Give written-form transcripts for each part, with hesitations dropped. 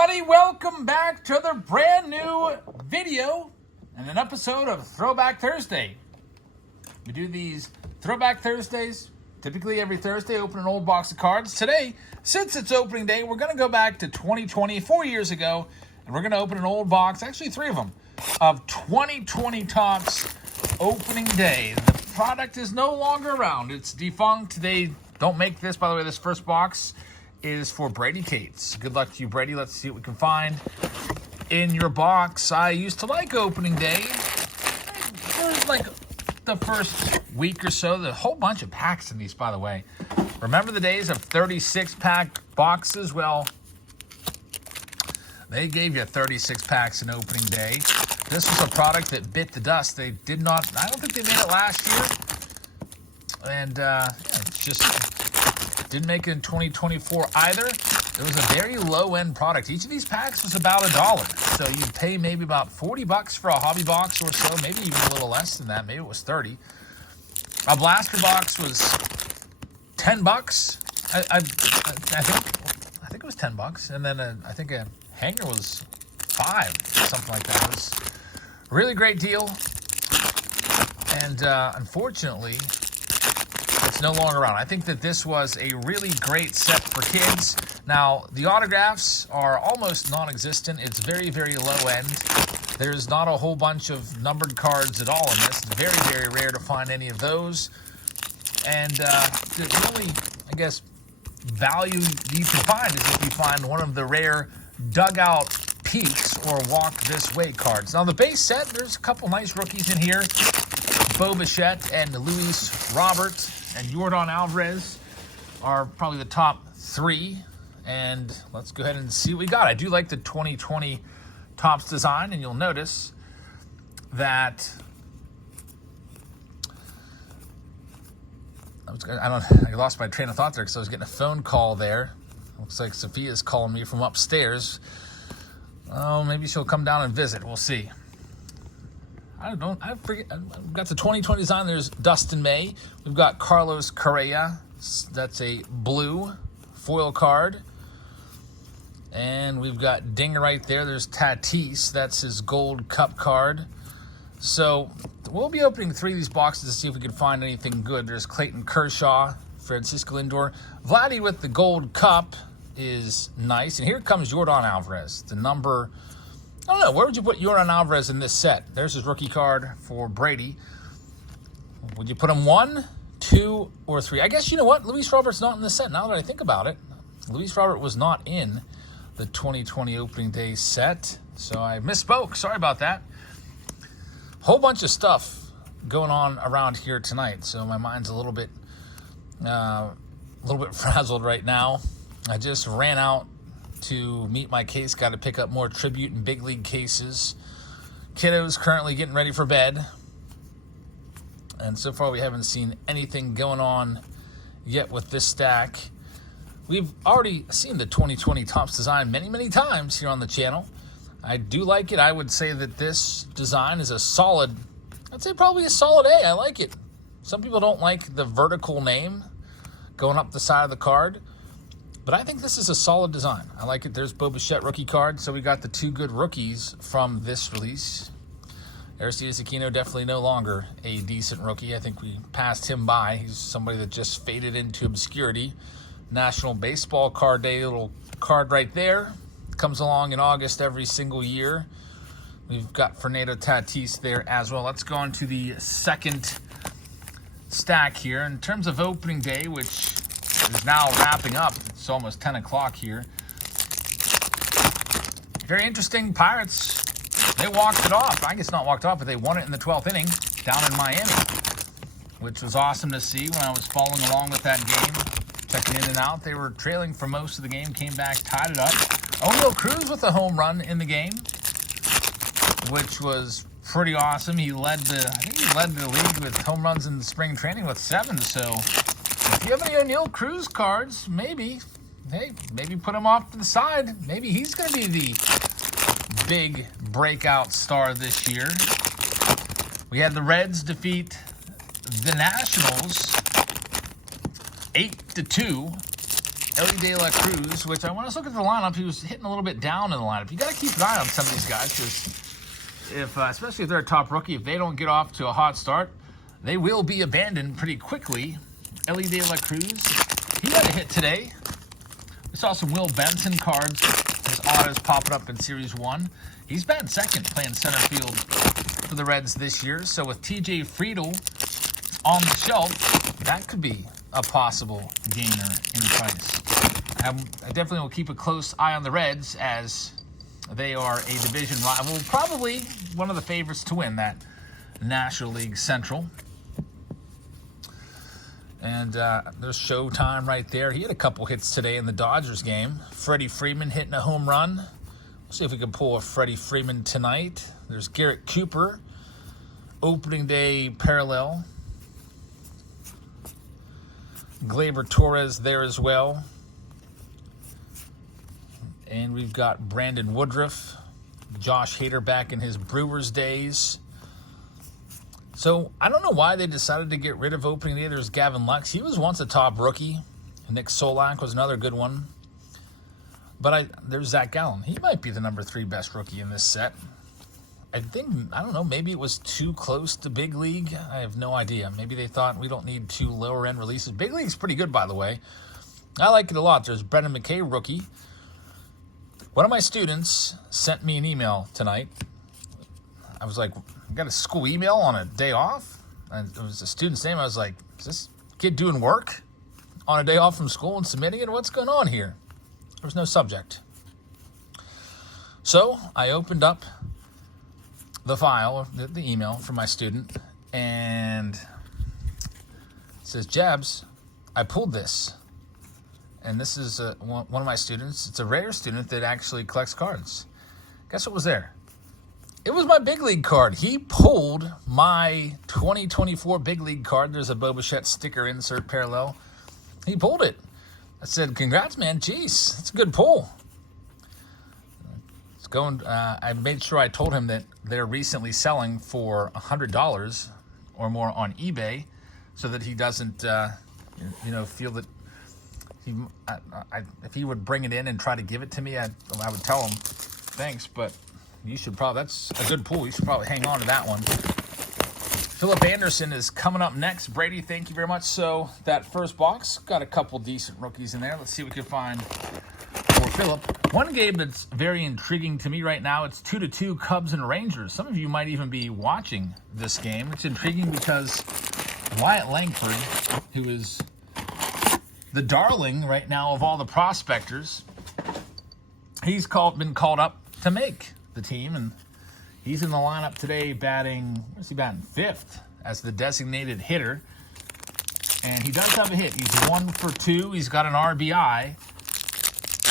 everybody, welcome back to the brand new video and an episode of Throwback Thursday. We do these Throwback Thursdays, typically every Thursday, open an old box of cards. Today, since it's opening day, we're going to go back to 2020, 4 years ago, and we're going to open an old box, actually three of them, of 2020 Topps opening day. The product is no longer around. It's defunct. They don't make this. By the way, this first box is for Brady Cates. Good luck to you, Brady. Let's see what we can find in your box. I used to like opening day. For like the first week or so. There's a whole bunch of packs in these, by the way. Remember the days of 36-pack boxes? Well, they gave you 36 packs in opening day. This was a product that bit the dust. They did not, I don't think they made it last year. And it's just didn't make it in 2024 either. It was a very low-end product. Each of these packs was about $1. So you'd pay maybe about $40 for a hobby box or so, maybe even a little less than that. Maybe it was $30. A blaster box was $10. I think it was $10. And then I think a hanger was $5, something like that. It was a really great deal. And unfortunately, it's no longer around. I think that this was a really great set for kids. Now, the autographs are almost non-existent. It's very, very low end. There's not a whole bunch of numbered cards at all in this. It's very, very rare to find any of those. And the only, I guess, value you can find is if you find one of the rare dugout peaks or walk this way cards. Now, the base set, there's a couple nice rookies in here. Bo Bichette and Luis Robert and Yordan Alvarez are probably the top three. And let's go ahead and see what we got. I do like the 2020 Topps design, and you'll notice that I lost my train of thought there because I was getting a phone call there. Looks like Sophia's calling me from upstairs. Oh, maybe she'll come down and visit. We'll see. I forget. We've got the 2020 design. There's Dustin May. We've got Carlos Correa. That's a blue foil card. And we've got Dinger right there. There's Tatis. That's his gold cup card. So we'll be opening three of these boxes to see if we can find anything good. There's Clayton Kershaw, Francisco Lindor. Vladdy with the gold cup is nice. And here comes Yordan Alvarez, the number, I don't know, where would you put Yordan Alvarez in this set? There's his rookie card for Brady. Would you put him 1, 2, or 3? I guess, you know what? Luis Robert's not in this set now that I think about it. Luis Robert was not in the 2020 opening day set, so I misspoke. Sorry about that. Whole bunch of stuff going on around here tonight, so my mind's a little bit frazzled right now. I just ran out to meet my case. Got to pick up more tribute and big league cases. Kiddo's currently getting ready for bed. And so far we haven't seen anything going on yet with this stack. We've already seen the 2020 Topps design many, many times here on the channel. I do like it. I would say that this design is a solid, I'd say probably a solid A. I like it. Some people don't like the vertical name going up the side of the card. But I think this is a solid design. I like it. There's Bo Bichette rookie card. So we got the two good rookies from this release. Aristides Aquino definitely no longer a decent rookie. I think we passed him by. He's somebody that just faded into obscurity. National Baseball Card Day, little card right there. Comes along in August every single year. We've got Fernando Tatis there as well. Let's go on to the second stack here. In terms of opening day, which is now wrapping up. It's almost 10 o'clock here. Very interesting. Pirates, they walked it off. I guess not walked off, but they won it in the 12th inning down in Miami, which was awesome to see when I was following along with that game. Checking in and out. They were trailing for most of the game, came back, tied it up. O'Neal Cruz with a home run in the game, which was pretty awesome. I think he led the league with home runs in spring training with 7. So if you have any O'Neal Cruz cards, maybe put him off to the side. Maybe he's going to be the big breakout star this year. We had the Reds defeat the Nationals 8-2 Ellie De La Cruz, which when I was looking at the lineup, he was hitting a little bit down in the lineup. You got to keep an eye on some of these guys, because if, especially if they're a top rookie, if they don't get off to a hot start, they will be abandoned pretty quickly. Ellie De La Cruz, he had a hit today. We saw some Will Benson cards. His autos popping up in Series 1. He's batting second playing center field for the Reds this year. So with TJ Friedl on the shelf, that could be a possible gainer in price. I definitely will keep a close eye on the Reds, as they are a division rival. Probably one of the favorites to win that National League Central. And there's Showtime right there. He had a couple hits today in the Dodgers game. Freddie Freeman hitting a home run. We'll see if we can pull a Freddie Freeman tonight. There's Garrett Cooper. Opening day parallel. Gleyber Torres there as well. And we've got Brandon Woodruff. Josh Hader back in his Brewers days. So, I don't know why they decided to get rid of opening day. There's Gavin Lux. He was once a top rookie. Nick Solak was another good one. But there's Zach Gallen. He might be the number 3 best rookie in this set. I don't know, maybe it was too close to Big League. I have no idea. Maybe they thought we don't need 2 lower-end releases. Big League's pretty good, by the way. I like it a lot. There's Brendan McKay, rookie. One of my students sent me an email tonight. I was like, I got a school email on a day off? And it was a student's name. I was like, is this kid doing work on a day off from school and submitting it? What's going on here? There was no subject. So I opened up the file, the email from my student, and it says, Jabs, I pulled this. And this is one of my students. It's a rare student that actually collects cards. Guess what was there? It was my Big League card. He pulled my 2024 Big League card. There's a Bo Bichette sticker insert parallel. He pulled it. I said, congrats, man. Jeez, that's a good pull. It's going. I made sure I told him that they're recently selling for $100 or more on eBay, so that he doesn't, feel that if he would bring it in and try to give it to me, I would tell him, thanks, but you should probably, that's a good pull. You should probably hang on to that one. Philip Anderson is coming up next. Brady, thank you very much. So that first box got a couple decent rookies in there. Let's see what we can find for Philip. One game that's very intriguing to me right now, it's 2-2 Cubs and Rangers. Some of you might even be watching this game. It's intriguing because Wyatt Langford, who is the darling right now of all the prospectors, he's been called up to make the team, and he's in the lineup today batting, where's he batting? 5th as the designated hitter. And he does have a hit. He's 1 for 2. He's got an RBI.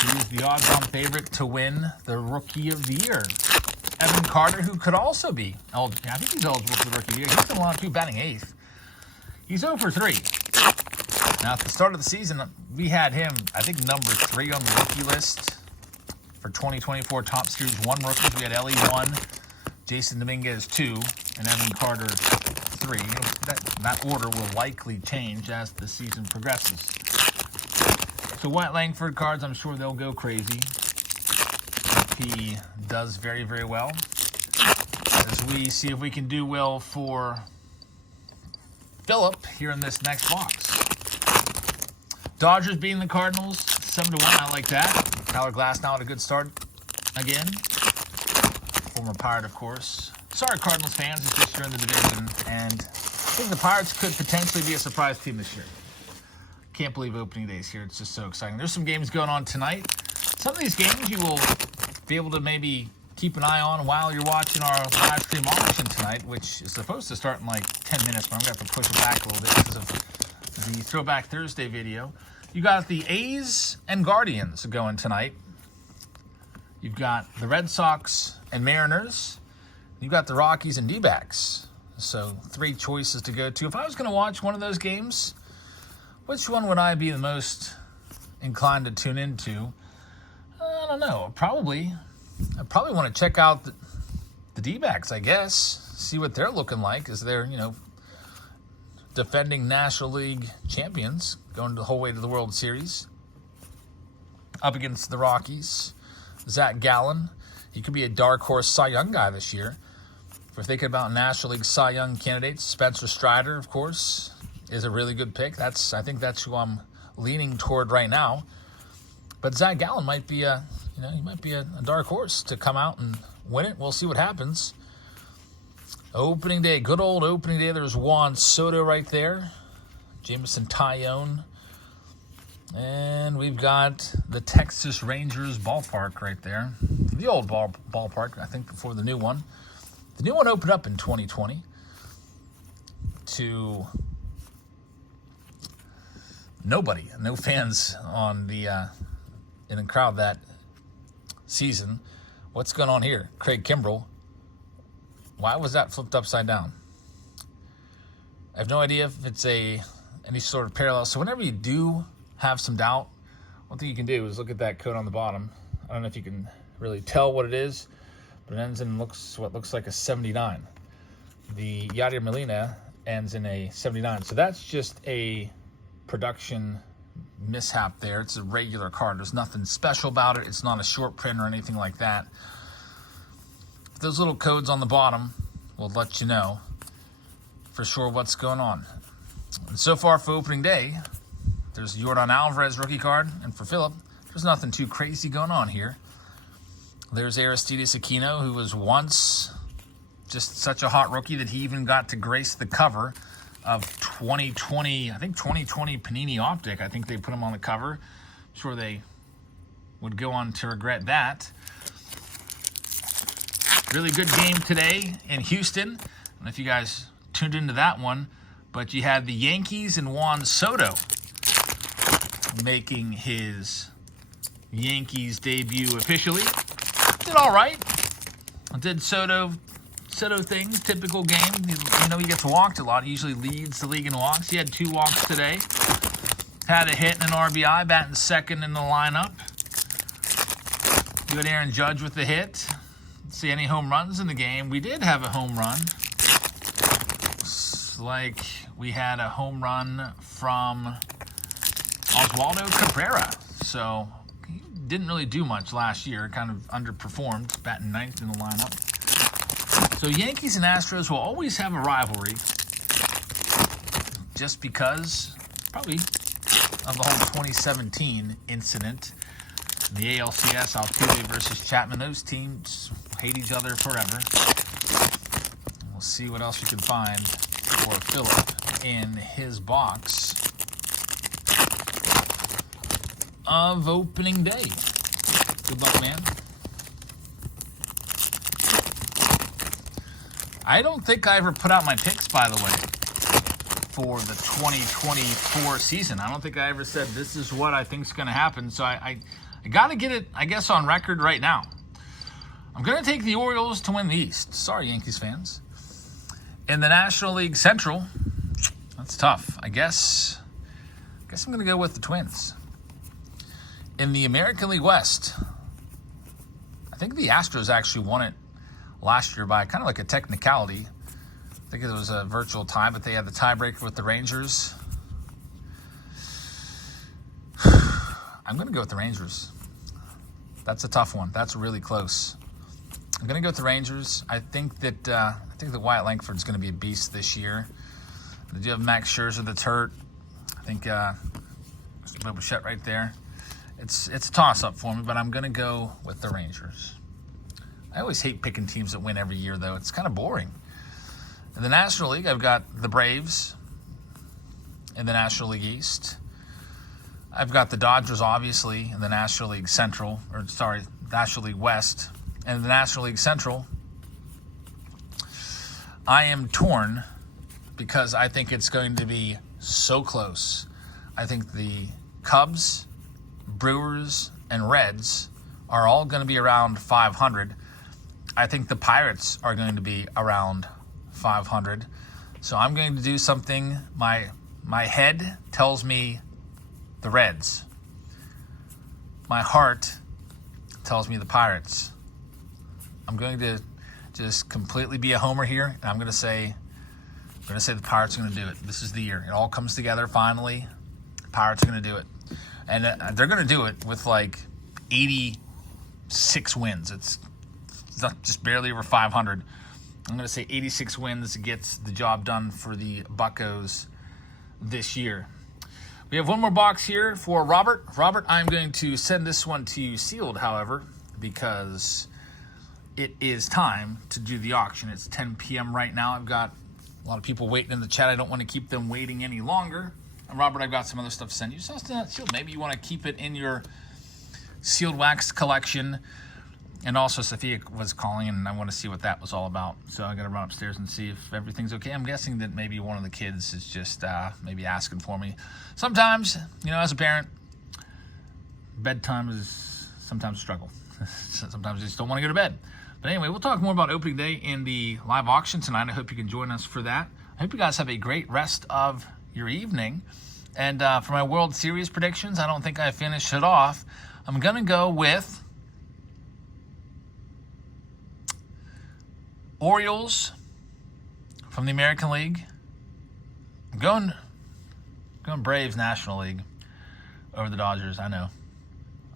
He's the odds-on favorite to win the Rookie of the Year. Evan Carter, who could also be eligible. I think he's eligible for the Rookie of the Year. He's in the lineup too, batting 8th. He's 0 for 3. Now, at the start of the season, we had him, I think, number 3 on the rookie list for 2024 Top Series 1 rookies. We had Ellie 1, Jason Dominguez 2, and Evan Carter 3. That order will likely change as the season progresses. So Wyatt Langford cards, I'm sure they'll go crazy. He does very, very well. As we see if we can do well for Philip here in this next box. Dodgers beating the Cardinals 7-1. I like that. Tyler Glasnow had a good start again. Former Pirate, of course. Sorry, Cardinals fans, it's just you're in the division, and I think the Pirates could potentially be a surprise team this year. Can't believe opening days here. It's just so exciting. There's some games going on tonight. Some of these games you will be able to maybe keep an eye on while you're watching our live stream auction tonight, which is supposed to start in like 10 minutes, but I'm going to have to push it back a little bit because of the Throwback Thursday video. You got the A's and Guardians going tonight. You've got the Red Sox and Mariners. You've got the Rockies and D-backs. So 3 choices to go to. If I was going to watch one of those games, which one would I be the most inclined to tune into? I don't know. I probably want to check out the D-backs, I guess. See what they're looking like as they're, defending National League champions, going the whole way to the World Series. up against the Rockies. Zach Gallen, he could be a dark horse Cy Young guy this year. If we're thinking about National League Cy Young candidates, Spencer Strider, of course, is a really good pick. I think that's who I'm leaning toward right now. But Zach Gallen might be a dark horse to come out and win it. We'll see what happens. Opening day, good old opening day. There's Juan Soto right there. Jameson Taillon. And we've got the Texas Rangers ballpark right there. The old ballpark, I think, before the new one. The new one opened up in 2020 to nobody, no fans on in the crowd that season. What's going on here? Craig Kimbrell. Why was that flipped upside down? I have no idea if it's any sort of parallel. So whenever you do have some doubt, one thing you can do is look at that code on the bottom. I don't know if you can really tell what it is, but it ends in what looks like a 79. The Yadier Molina ends in a 79. So that's just a production mishap there. It's a regular card. There's nothing special about it. It's not a short print or anything like that. Those little codes on the bottom will let you know for sure what's going on. And so far for opening day, there's Yordan Alvarez rookie card, and for Philip, there's nothing too crazy going on here. There's Aristides Aquino, who was once just such a hot rookie that he even got to grace the cover of 2020, I think 2020 Panini Optic. I think they put him on the cover. I'm sure they would go on to regret that. Really good game today in Houston. I don't know if you guys tuned into that one, but you had the Yankees and Juan Soto making his Yankees debut officially. Did all right. Did Soto things, typical game. He gets walked a lot. He usually leads the league in walks. He had 2 walks today. Had a hit and an RBI, batting second in the lineup. You had Aaron Judge with the hit. Let's see any home runs in the game. We did have a home run. Looks like we had a home run from Oswaldo Cabrera. So he didn't really do much last year. Kind of underperformed, batting 9th in the lineup. So Yankees and Astros will always have a rivalry just because, probably, of the whole 2017 incident. The ALCS, Altuve versus Chapman. Those teams hate each other forever. We'll see what else we can find for Philip in his box of opening day. Good luck, man. I don't think I ever put out my picks, by the way, for the 2024 season. I don't think I ever said this is what I think is going to happen. So I got to get it, I guess, on record right now. I'm going to take the Orioles to win the East. Sorry, Yankees fans. In the National League Central, that's tough. I guess I'm going to go with the Twins. In the American League West, I think the Astros actually won it last year by kind of like a technicality. I think it was a virtual tie, but they had the tiebreaker with the Rangers. I'm going to go with the Rangers. That's a tough one. That's really close. I'm going to go with the Rangers. I think that Wyatt Langford's going to be a beast this year. They do have Max Scherzer that's hurt. I think Mr. Bobichette right there. It's a toss-up for me, but I'm going to go with the Rangers. I always hate picking teams that win every year, though. It's kind of boring. In the National League, I've got the Braves in the National League East. I've got the Dodgers, obviously, in the National League Central, National League West. And in the National League Central, I am torn because I think it's going to be so close. I think the Cubs, Brewers, and Reds are all going to be around 500. I think the Pirates are going to be around 500. So I'm going to do something. My head tells me the Reds. My heart tells me the Pirates. I'm going to just completely be a homer here, and I'm going to say the Pirates are going to do it. This is the year. It all comes together finally. The Pirates are going to do it. And they're going to do it with, like, 86 wins. It's not just barely over 500. I'm going to say 86 wins gets the job done for the Buccos this year. We have one more box here for Robert. Robert, I'm going to send this one to you sealed, however, because it is time to do the auction. It's 10 p.m. right now. I've got a lot of people waiting in the chat. I don't want to keep them waiting any longer. And Robert, I've got some other stuff to send you. So it's not sealed. Maybe you want to keep it in your sealed wax collection. And also, Sophia was calling, and I want to see what that was all about. So I got to run upstairs and see if everything's okay. I'm guessing that maybe one of the kids is just maybe asking for me. Sometimes, as a parent, bedtime is sometimes a struggle. Sometimes I just don't want to go to bed. But anyway, we'll talk more about opening day in the live auction tonight. I hope you can join us for that. I hope you guys have a great rest of your evening. And for my World Series predictions, I don't think I finished it off. I'm going to go with Orioles from the American League. I'm going Braves National League over the Dodgers. I know.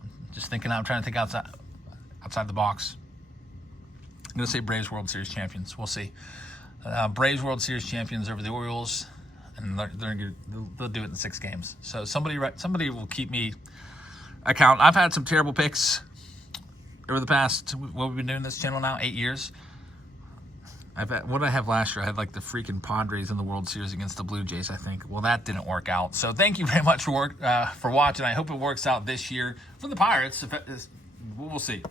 I'm just thinking. I'm trying to think outside the box. I'm going to say Braves World Series champions. We'll see. Braves World Series champions over the Orioles, and they'll do it in 6 games. So somebody will keep me account. I've had some terrible picks over the past. What we've been doing this channel now 8 years. What did I have last year? I had like the freaking Padres in the World Series against the Blue Jays, I think. Well, that didn't work out. So thank you very much for watching. I hope it works out this year for the Pirates. We'll see.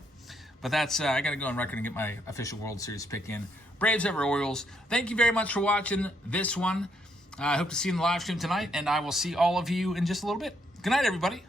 But that's I got to go on record and get my official World Series pick in. Braves over Orioles. Thank you very much for watching this one. I hope to see you in the live stream tonight, and I will see all of you in just a little bit. Good night, everybody.